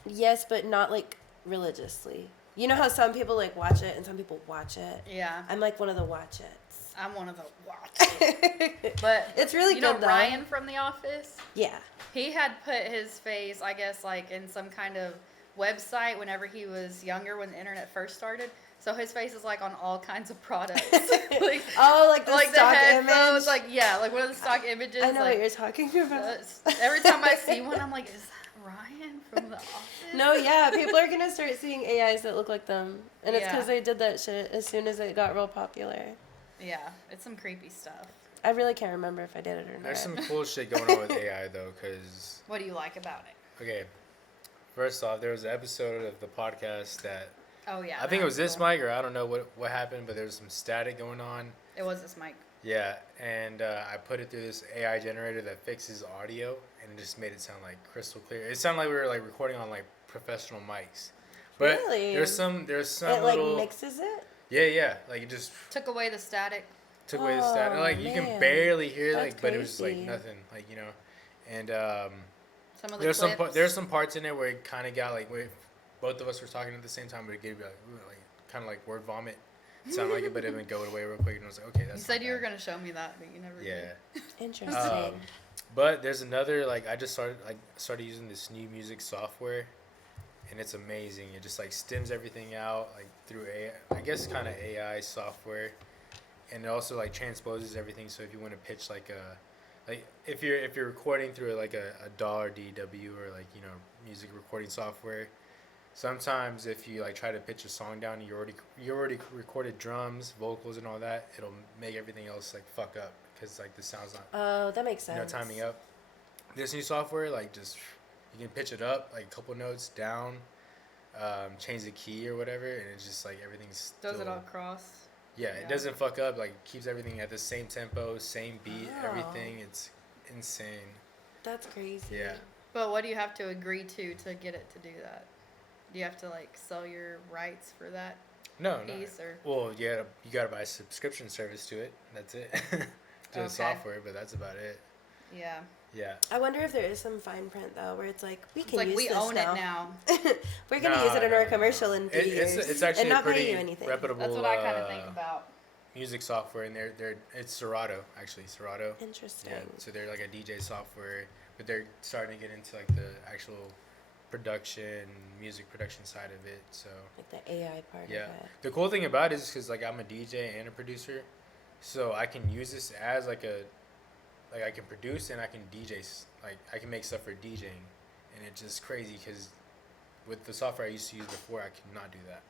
Yes, but not like religiously. You know how some people like watch it and some people watch it? Yeah. I'm like one of the watch it's. I'm one of the watch. But It's really you good know though. Ryan from The Office? Yeah. He had put his face, I guess, like in some kind of website whenever he was younger, when the internet first started. So his face is like on all kinds of products, like Oh, like the like the stock headphones, image. like yeah, like one of the stock images. I know like, what you're talking about. every time I see one, I'm like, is that Ryan from The Office? No, yeah, people are gonna start seeing AIs that look like them, and it's Yeah. because they did that shit as soon as it got real popular. Yeah, it's some creepy stuff. I really can't remember if I did it or not. There's some cool shit going on with AI though, because What do you like about it? okay, first off, there was an episode of the podcast that Oh yeah, I think it that was this cool. mic, or I don't know what happened, but there was some static going on. It was this mic. Yeah, and I put it through this AI generator that fixes audio, and it just made it sound like crystal clear. It sounded like we were like recording on like professional mics. But Really? there's some it like little mixes it. yeah, like it just Took away the static. took away the static. Oh, Like you can man. barely hear That's like, but it was just like crazy. nothing, like you know. And Some of the there's clips. there's some parts in there where it kind of got like where both of us were talking at the same time, but it gave you like ooh, like kind of like word vomit. It sounded like it, but it would go away real quick, and I was like, okay, that's. You said not you were bad. gonna show me that, but you never Yeah. did. Interesting. But there's another like I just started using this new music software, and it's amazing. It just like stems everything out like through AI, I guess kind of AI software, and it also like transposes everything. So if you want to pitch like if you're recording through like a DAW or DW or like you know music recording software, sometimes if you like try to pitch a song down, and you already recorded drums, vocals, and all that, it'll make everything else like fuck up because like the sound's not Oh, that makes sense. timing up. This new software, like just you can pitch it up like a couple notes down, change the key or whatever, and it's just like everything's. Does it still- all cross? Yeah, Yeah. it doesn't fuck up. Like keeps everything at the same tempo, same beat, Oh. everything. It's insane. That's crazy. Yeah. But what do you have to agree to get it to do that? Do you have to like sell your rights for that No, no. piece or? Well, you gotta buy a subscription service to it. That's it. To Okay. the software, but that's about it. Yeah. Yeah. I wonder if there is some fine print though, where it's like we It's can like use we this own now. it now. We're gonna use it in our commercial in 3 years, It's actually and a not pay pretty you anything. reputable That's what I kind of think about. music software, and it's Serato actually. Serato. Interesting. Yeah. So they're like a DJ software, but they're starting to get into like the actual production, music production side of it. So Like the AI part yeah, of it. the cool thing about it is because like I'm a DJ and a producer, so I can use this as like I can produce and I can DJ, like I can make stuff for DJing, and it's just crazy because with the software I used to use before, I could not do that,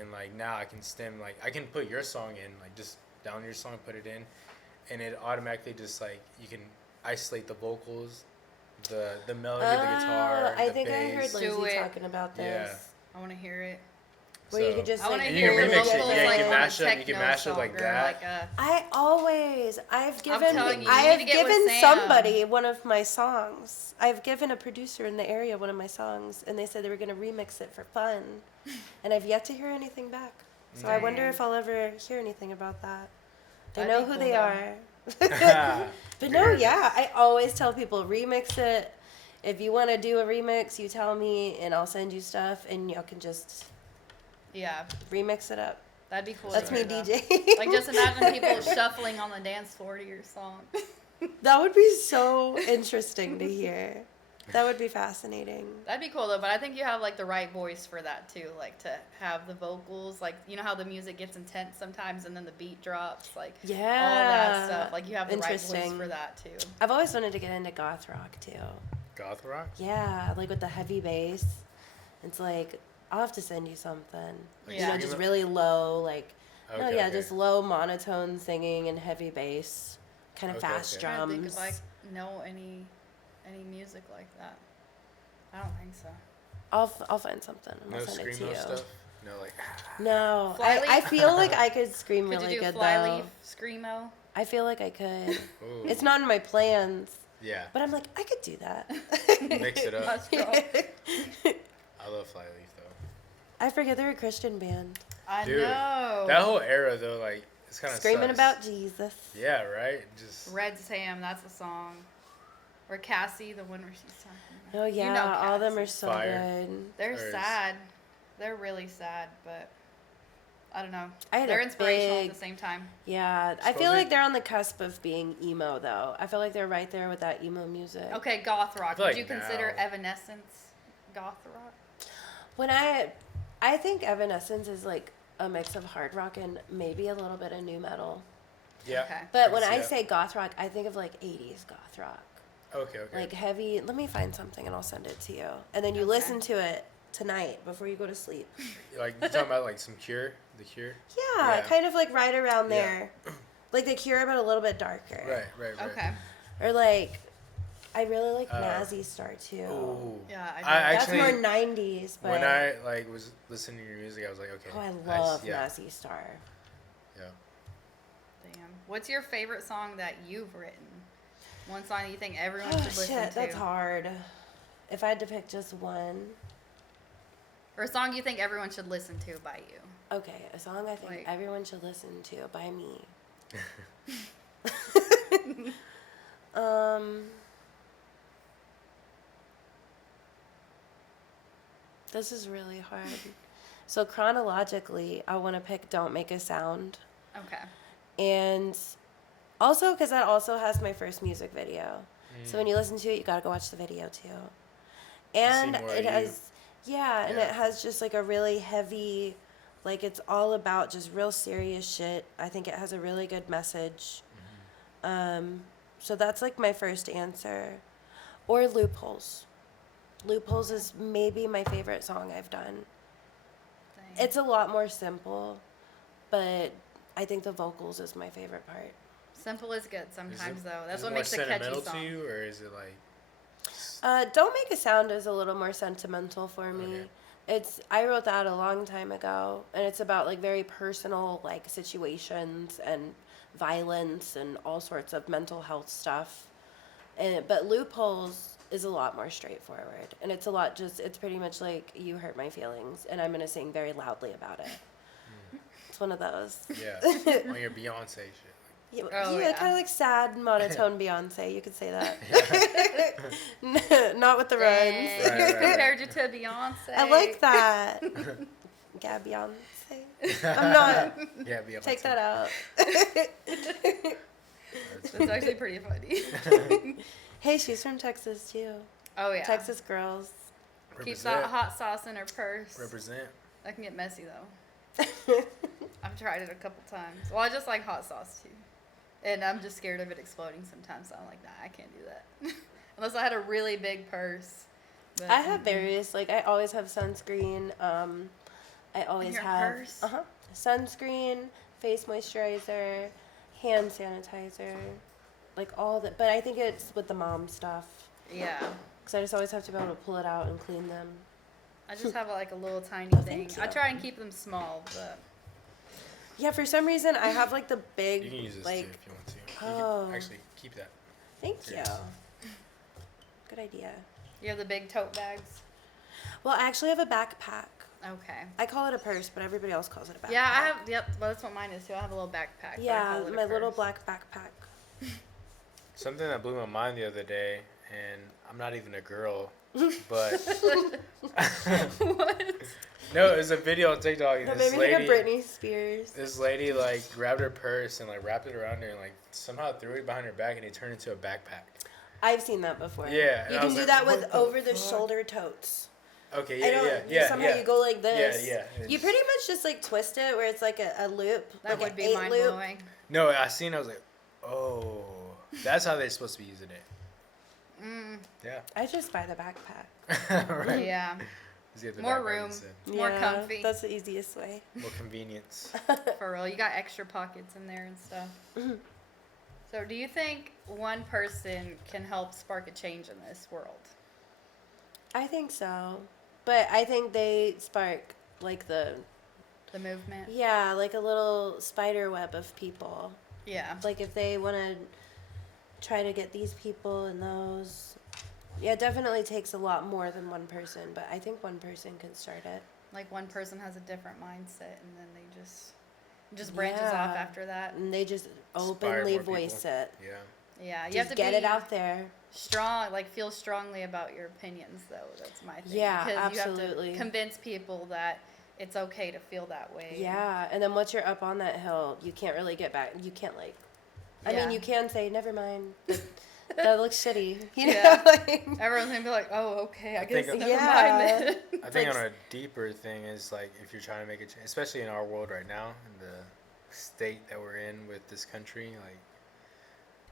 and like now I can I can put your song in, like just download your song, put it in, and it automatically just like you can isolate the vocals, the melody, the guitar, I the think I bass. heard Do Lindsay it. talking about this. Yeah. I want to hear it. Where you could just I want like to you hear can the remix it. vocals Yeah, you like can on a mash it. You can techno mash it song like or that. like a. I've given telling you, I you have need to get with given Sam. somebody one of my songs. I've given a producer in the area one of my songs, and they said they were going to remix it for fun, and I've yet to hear anything back. So I wonder Dang. if I'll ever hear anything about that. I That'd know be who cool, they though. are. But no, yeah, I always tell people remix it. If you want to do a remix, you tell me, and I'll send you stuff, and y'all can just Yeah, remix it up. that'd be cool. That's to me hear, though. DJ. Like just imagine people shuffling on the dance floor to your song. That would be so interesting to hear. That would be fascinating. That'd be cool though, but I think you have like the right voice for that too, like to have the vocals, like you know how the music gets intense sometimes and then the beat drops, like Yeah. all that stuff. Like you have the right voice Interesting. for that too. I've always wanted to get into goth rock too. Goth rock. Yeah, like with the heavy bass. It's like I'll have to send you something. Like Yeah. Just really low, like Okay, just low monotone singing and heavy bass, kind of Okay, fast okay. I'm trying to drums. think if I know any music like that. I don't think so. I'll find something and No I'll send it to screamo you. stuff. No like. No, Flyleaf? I feel like I could scream Could really you do good Flyleaf, though. Screamo? I feel like I could. Ooh. It's not in my plans, Yeah. but I'm like I could do that. Mix it up. That's cool. I love Flyleaf though. I forget they're a Christian band. I Dude, know. that whole era though, like it's kind of Screaming about Jesus. Yeah, right. Just Red Sam, that's a song. Or Cassie, the one where she's talking. Oh yeah, You know all of them are Cassie. so Fire. good. They're Or is- sad. They're really sad, but I don't know. I had They're a inspirational big, at the same time. Yeah, I feel Supposedly- like they're on the cusp of being emo though. I feel like they're right there with that emo music. Okay, goth rock. feel Would like you consider now- Evanescence goth rock? When I think Evanescence is like a mix of hard rock and maybe a little bit of new metal. yeah. Okay. But when I Yeah. say goth rock, I think of like 80s goth rock. Okay. Okay. Like heavy, let me find something and I'll send it to you. And then you Okay. listen to it tonight before you go to sleep. Like you talking about like some Cure, The Cure. Yeah, Yeah. kind of like right around Yeah. there. Like the Cure, but a little bit darker. Right. Okay. Or like, I really like Uh, Nazi Star too. Ooh. Yeah, I I know. That's actually more 90s, but when I like was listening to your music, I was like, okay. oh, I love yeah. Nazi Star. Yeah. Damn. What's your favorite song that you've written? One song that you think everyone Oh should listen shit, to? that's hard. If I had to pick just one, Or a song you think everyone should listen to by you? okay, a song I think Like- everyone should listen to by me. This is really hard. So chronologically, I want to pick "Don't Make a Sound," Okay. and also because that also has my first music video. So when you listen to it, you gotta go watch the video too. And more it of has, and Yeah. it has just like a really heavy, like it's all about just real serious shit. I think it has a really good message. So that's like my first answer. Or Loopholes. Loopholes is maybe my favorite song I've done. Dang. It's a lot more simple, but I think the vocals is my favorite part. Simple is good sometimes, though. That's is what it makes a more catchy sentimental song. to you, or is it like? Don't Make a Sound is a little more sentimental for me. Okay. I wrote that a long time ago, and it's about like very personal like situations and violence and all sorts of mental health stuff. But Loopholes is a lot more straightforward, and it's a lot it's pretty much like you hurt my feelings, and I'm gonna sing very loudly about it. It's one of those. Yeah, on your Beyonce shit. Yeah, Oh, yeah, yeah. kind of like sad, monotone Beyonce. You could say that. Not with the Dang, runs. Right, you right, compared you to Beyonce. I like that. Gabby Beyonce. I'm not. Yeah, be Take that out. That's actually pretty funny. Hey, she's from Texas too. Oh yeah. Texas girls. Keeps that hot sauce in her purse. Represent. That can get messy though. I've tried it a couple times. Well, I just like hot sauce too. And I'm just scared of it exploding sometimes. So I'm like, nah, I can't do that. Unless I had a really big purse. But, I have various, like, I always have sunscreen. I always your have purse? sunscreen, face moisturizer, hand sanitizer, like all that. But I think it's with the mom stuff. Yeah. Because I just always have to be able to pull it out and clean them. I just have like a little tiny Oh, thing. thank you. I try and keep them small, but Yeah, for some reason, I have, like, the big, You can use this like, too if you want to. Oh. You can actually keep that. thank you. Serious. Good idea. you have the big tote bags. Well, I actually have a backpack. Okay. I call it a purse, but everybody else calls it a backpack. Yeah, I have. Yep, well, that's what mine is too. I have a little backpack. but I Yeah, call it a my little purse. black backpack. Something that blew my mind the other day, and I'm not even a girl, but What? no, it was a video on TikTok. And That this made me think lady, of Britney Spears. this lady like grabbed her purse and like wrapped it around her and like somehow threw it behind her back, and it turned into a backpack. I've seen that before. Yeah, and You I can was do like, that what with the over-the-shoulder totes. Okay, I yeah, don't, yeah. somehow you go like this. Yeah. You pretty much just like twist it where it's like a loop. That like would an be 8 mind loop. blowing. No, I seen. I was like, oh, that's how they're supposed to be using it. Mm, Yeah. I just buy the backpack. Right. yeah. Just get the More backpack room. instead. More Yeah, comfy. That's the easiest way. More convenience. For real. You got extra pockets in there and stuff. Mhm. So, do you think one person can help spark a change in this world? I think so. But I think they spark like The movement? yeah, like a little spider web of people. Yeah. Like if they want to try to get these people and those. Yeah, it definitely takes a lot more than one person, but I think one person can start it. Like one person has a different mindset and then they just branches off Yeah. after that. And they just Inspire openly more voice people. it. Yeah. Yeah. You Just have to get be it out there. strong, like feel strongly about your opinions though. That's my thing. Yeah, Because you absolutely. have to convince people that it's okay to feel that way. Yeah, and then once you're up on that hill, you can't really get back. You can't like. I Yeah. mean, you can say never mind. That looks shitty. You know? Yeah. Like, Everyone's gonna be like, "Oh, okay, I guess think- never Yeah. mind." Then. I think like- on a deeper thing is like if you're trying to make a change, especially in our world right now, in the state that we're in with this country, like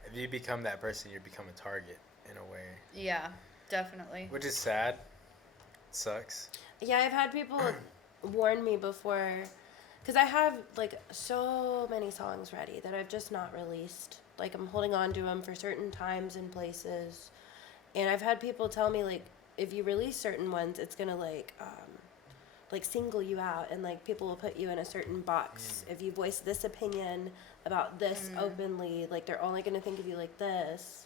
if you become that person, you become a target in a way, Yeah, definitely. which is sad. It sucks. yeah, I've had people warn me before, because I have like so many songs ready that I've just not released. Like I'm holding on to them for certain times and places, and I've had people tell me like if you release certain ones, it's gonna like single you out, and like people will put you in a certain box if you voice this opinion about this openly. Like they're only gonna think of you like this.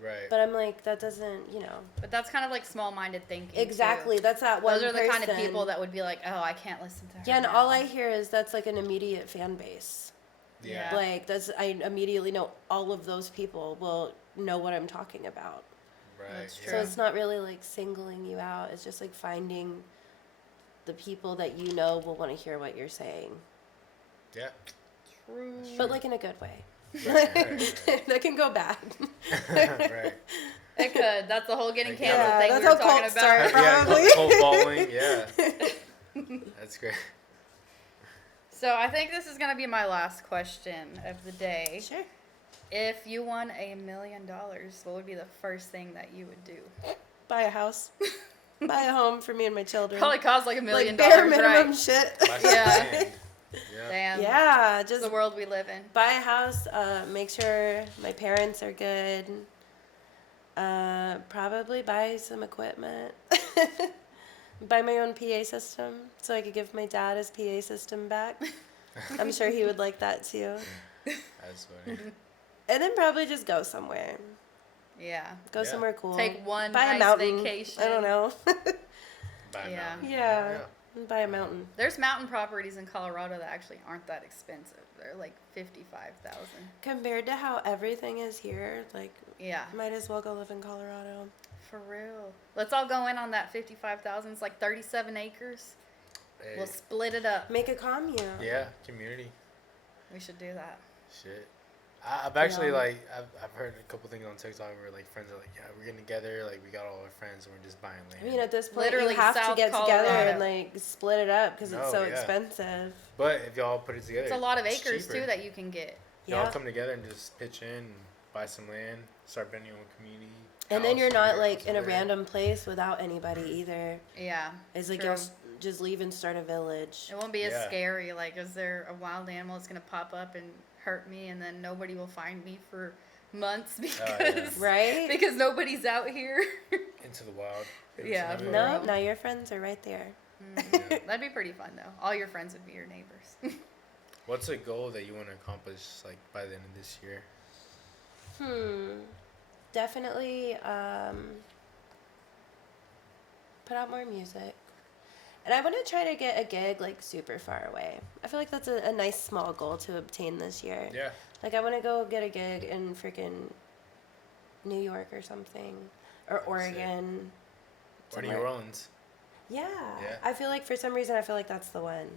Right. But I'm like, that doesn't, you know. But that's kind of like small-minded thinking. Exactly. Too. That's that one Those are the kind of person. people that would be like, "Oh, I can't listen to her." Yeah, and now." all I hear is that's like an immediate fan base. yeah. Yeah. Like I immediately know all of those people will know what I'm talking about. Right. That's yeah. So it's not really like singling you out. It's just like finding the people that you know will want to hear what you're saying, Yeah. True. but like in a good way. Right. That can go bad. Right. It could. That's the whole getting Like, canceled yeah, thing that's we were how talking cults about. start. Yeah. Probably. Cold falling. Yeah. That's great. So I think this is gonna be my last question of the day. Sure. If you won $1 million, what would be the first thing that you would do? Buy a house. Buy a home for me and my children. Probably cost like $1 million, like bare minimum right? shit. Buy some Yeah. land. Yeah. Damn. Yeah, It's just the world we live in. buy a house. Make sure my parents are good. Probably buy some equipment. Buy my own PA system so I could give my dad his PA system back. I'm sure he would like that too. That's funny. And then probably just go somewhere. Yeah. Go Yeah. somewhere cool. Take one Buy nice a mountain. vacation. I don't know. Buy a Yeah. mountain. Yeah. By a mountain. There's mountain properties in Colorado that actually aren't that expensive. They're like $55,000. Compared to how everything is here, like, Yeah, might as well go live in Colorado. for real. Let's all go in on that 55,000. It's like 37 acres. Hey. We'll split it up. Make a commune. Yeah, community. We should do that. Shit. I've actually, Yeah. like, I've heard a couple things on TikTok where, like, friends are like, yeah, we're getting together, like, we got all our friends and we're just buying land. I mean, at this point, Literally you have to South get together Colorado. and, like, split it up because it's No, so yeah. expensive. But if y'all put it together, It's a lot of it's acres, cheaper. too, that you can get. Y'all Yeah. come together and just pitch in and buy some land, start building your own community. And then house you're not, here, like, house in a there. random place without anybody either. Yeah. It's like True. you'll just leave and start a village. It won't be as Yeah. scary. Like, is there a wild animal that's going to pop up and hurt me and then nobody will find me for months because, Right? because nobody's out here? Into the wild. Yeah, for No, real. now your friends are right there. Yeah. That'd be pretty fun, though. All your friends would be your neighbors. What's a goal that you want to accomplish, like, by the end of this year? Definitely put out more music. And I want to try to get a gig, like, super far away. I feel like that's a nice small goal to obtain this year. Yeah. Like, I want to go get a gig in freaking New York or something. Or That'd be sick. Oregon. Or New somewhere. Orleans. Yeah. Yeah. I feel like, for some reason, I feel like that's the one.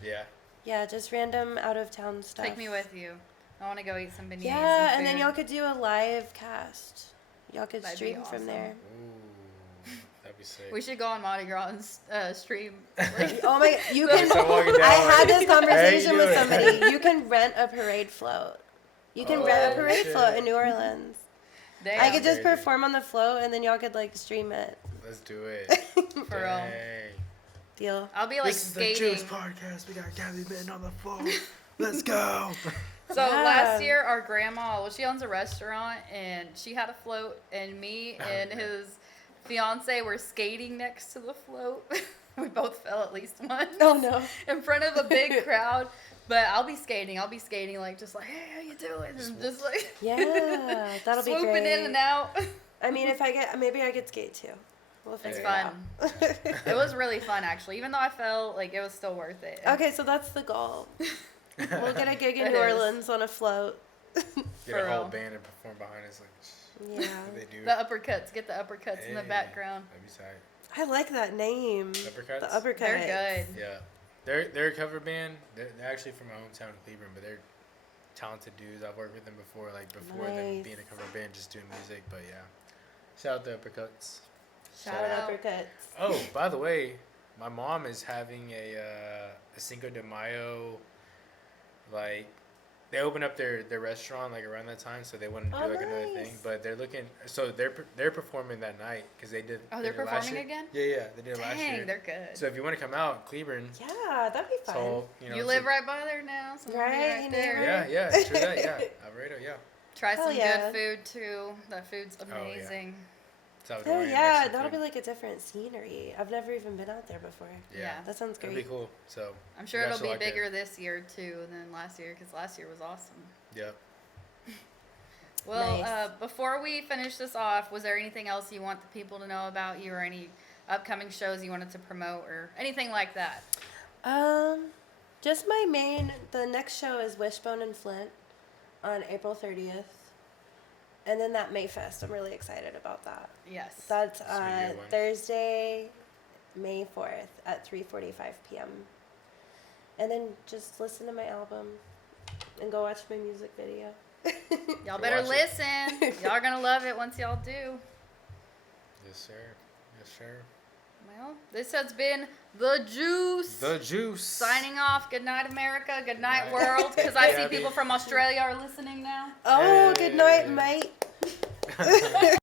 Yeah. Yeah, just random out-of-town stuff. Take me with you. I want to go eat some beignets. Yeah, and then food. y'all could do a live cast. Y'all could That'd be stream from awesome. there. Ooh. That'd be sick. We should go on Mardi Gras and stream. Like, Oh my! You Like, can. start walking down, I had like, this conversation "Hey, you with doing?" somebody. You can rent a parade float. You can Oh, rent a parade shit. float in New Orleans. damn, I could just Crazy. perform on the float, and then y'all could like stream it. Let's do it. for real. Dang. Deal. I'll be like This is the skating. Juice Podcast. We got Gabby Minton on the floor. Let's go. So Yeah. last year, our grandma, well, she owns a restaurant, and she had a float, and me and Okay. his fiance were skating next to the float. We both fell at least once Oh no. in front of a big crowd. But I'll be skating like just like, hey, how you doing? And just like Yeah, that'll be swooping great. in and out. I mean, if I get, maybe I could skate too. We'll It's figure fun. it out. It was really fun, actually. Even though I fell, like it was still worth it. Okay, so that's the goal. We'll get a gig in It New is. Orleans on a float. Get For a whole real. band and perform behind us. Like, Yeah. they do. The uppercuts, get the uppercuts in the Hey, background. That'd be tight. I like that name. Uppercuts? The uppercut. They're good. Yeah. They're a cover band. They're actually from my hometown of Cleveland, but they're talented dudes. I've worked with them before, like before them Nice. being a cover band, just doing music. But yeah. Shout out the uppercuts. Shout out. Uppercuts. Oh, by the way, my mom is having a Cinco de Mayo, like, they open up their restaurant like around that time, so they want to do Oh, like another thing. nice. But they're looking, so they're performing that night because they did. Oh, they they're did it last performing year. again? Yeah, they did it last Dang, year. they're good. So if you want to come out, Cleveland, Yeah, that'd be fun. so you know. You it's live a- right by there now, so we'll be Right, right you there. neighbor. Yeah, true that. Yeah, Alvarado, yeah. Try Hell some yeah. good food too. That food's yeah. amazing. Oh Salvadorian, yeah, Mexican that'll be food. like a different scenery. I've never even been out there before. Yeah, That sounds that'd great. be cool. So I'm sure you it'll guys be will like it. bigger this year too than last year because last year was awesome. Yep. Well, Nice. before we finish this off, was there anything else you want the people to know about you or any upcoming shows you wanted to promote or anything like that? Just the next show is Wishbone and Flint on April 30th. And then that Mayfest, I'm really excited about that. Yes. That's Sweet year one. Thursday, May 4th at 3:45 p.m. And then just listen to my album and go watch my music video. Y'all Go better watch it. listen. Y'all are going to love it once y'all do. Yes, sir. Yes, sir. Well, this has been The Juice. The juice. Signing off. Good night, America. Good night, Night. world. Because I see Gabby. people from Australia are listening now. Oh, good night, Hey. mate.